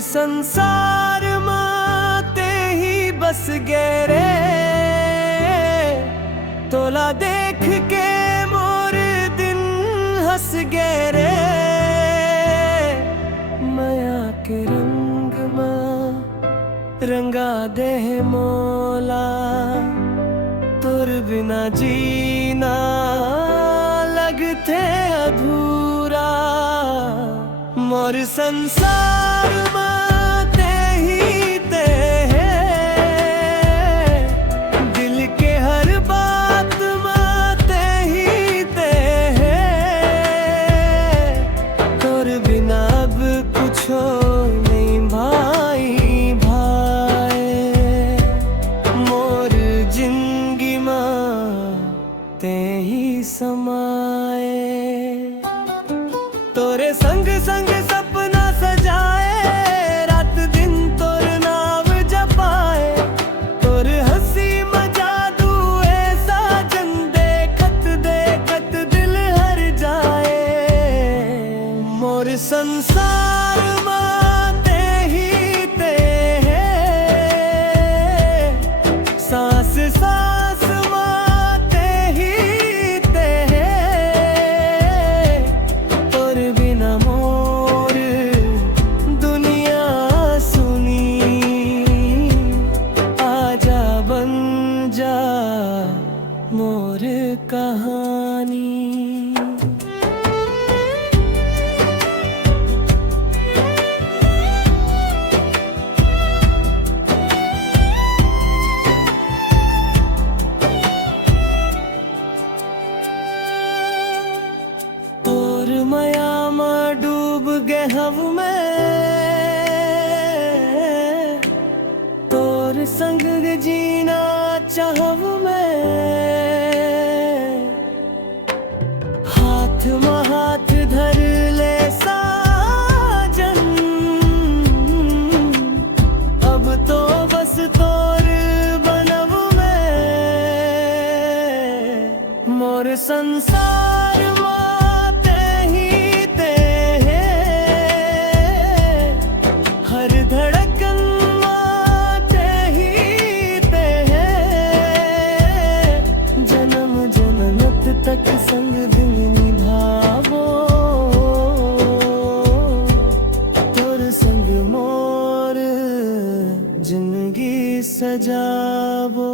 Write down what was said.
संसार माते ही बस गेरे तोला देख के मोर दिन हंस गेरे माया के रंग मां रंगा दे मोला तोर बिना जीना लगते अधूरा मोर संसार माते ही ते है दिल के हर बात माते ही ते है तोर बिना अब कुछ नहीं भाई भाई मोर जिंदगी मां ते ही समाए तोरे संग संग सपना सजाए रात दिन तोर नाम जपाए तोर हंसी मजा दू ऐसा जन देखत देखत दिल हर जाए मोर संसार माते ही ते है सांस सांस माते ही ते है तोर बिना मोर दुनिया सुनी आजा बन जा मोर कहानी तोर माया में डूब गए हम में तोर संग जीना चाहब मैं हाथ में हाथ धर ले साजन अब तो बस तोर बनब मैं मोर संसार माते ही ते है हर धड़कन माते ही ते है जन्म जन्मत तक संग दिन निभावो तोर संग मोर जिंदगी सजावो।